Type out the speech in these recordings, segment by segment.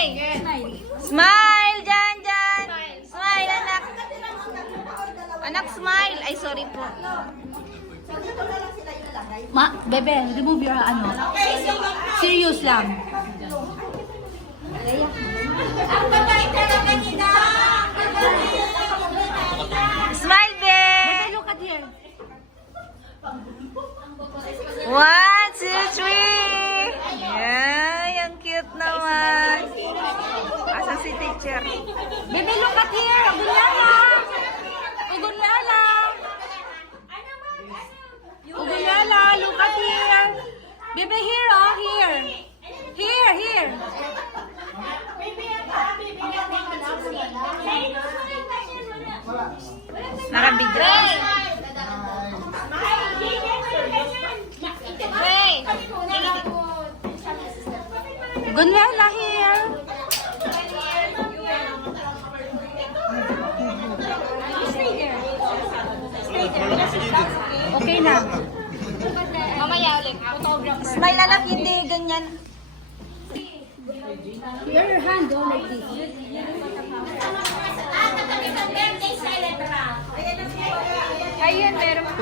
Smile, Jan, Jan. Smile, anak. Anak, smile. Ay, sorry po. Bebe, remove your ano. Serious lang. Ang babay talaga nila. Smile, be. Bebe, look at here. 1, 2, 3. Ay, ang cute naman. Asa si teacher? Bebe, look at here. Ugunyala. Ugunyala. Ugunyala, look at here. Bebe, here, oh, here. Here, here. Nakabidyo. Ugunyala, here. Okay na. Mamaya ulit. Photographer. Smile, anak. Hindi, ganyan. Your hand, go like this. Birthday celebrant. Ayun, meron pa.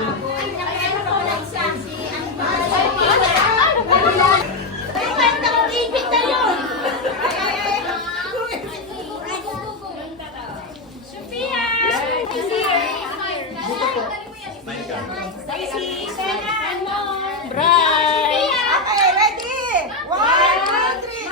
Okay, ready? 1, 2, 3.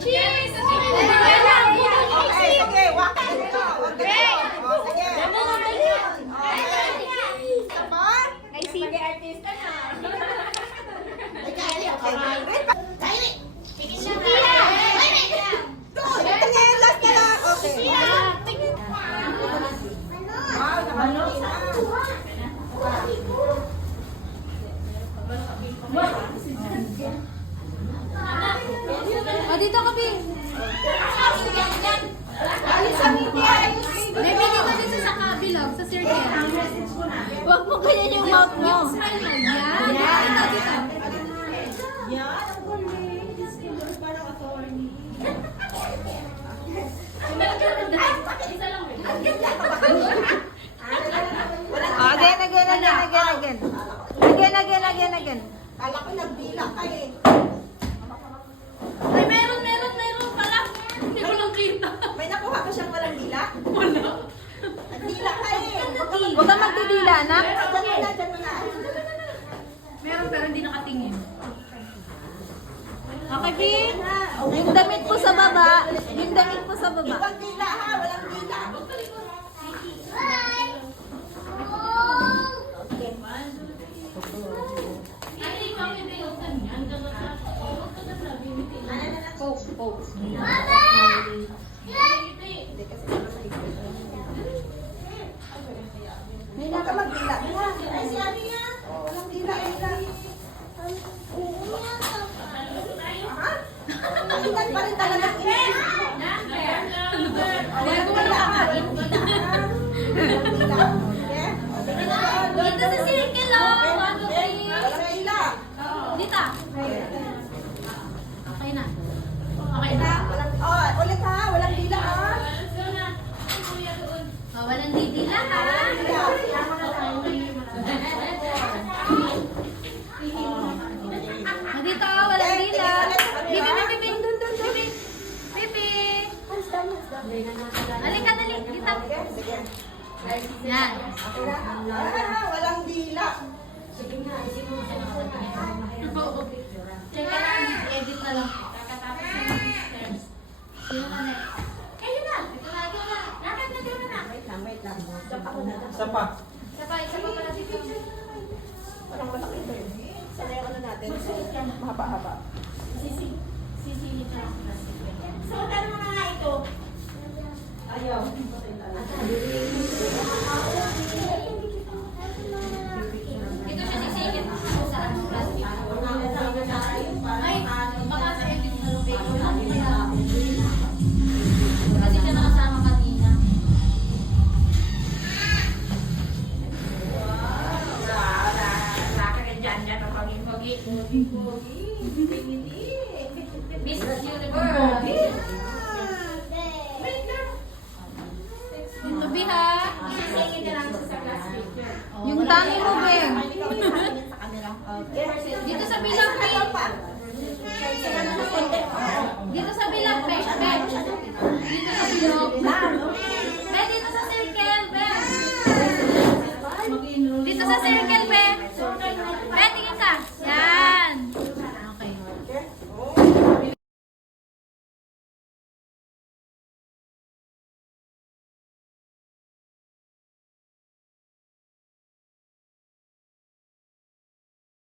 Cheers! Okay, sige. Wakan nyo. Sige. Isa pa? Artista na. Last na lang. Okay. O, dito ka, Bi. Alis ang hindi. Bebe, dito sa kabilang, sa circle. Huwag mo ganyan yung mouth mo. Yung smile lang. Yan. Dito, dito. Again. Kala ko nagdila ka eh. Ay, meron pala. Hindi ko lang kita. May nakuha ka siyang walang dila? Wala. Nagdila ka eh. Huwag kang magdidila, anak. Dyan mo na. Meron pero hindi nakatingin. Okay, Bi? Yung damit po sa baba. Yung damit po sa baba. Ibang dila ha, walang dila. Huwag ka magdila. Ay, si Ani yan. Walang dila. Ilan pa rin talaga Dito sa circle, oh. Walang dila. Dito. Okay na. Okay na. Ulit ha, walang dila ha. Oh, walang didila, ha? Dito, walang dila. Bibi. Bibi. Halika, dali. Dito. Yan. Walang dila. Check ka lang. Edit na lang. Sino ka na? Ayun na. Ito na. Lakad na dito na. Wait lang. Isa pa. Isa pa pala dito. Parang malaki ito eh. Sanay na natin. Mahaba-haba. Sisili ka. Suotan mo na nga ito. Ayaw.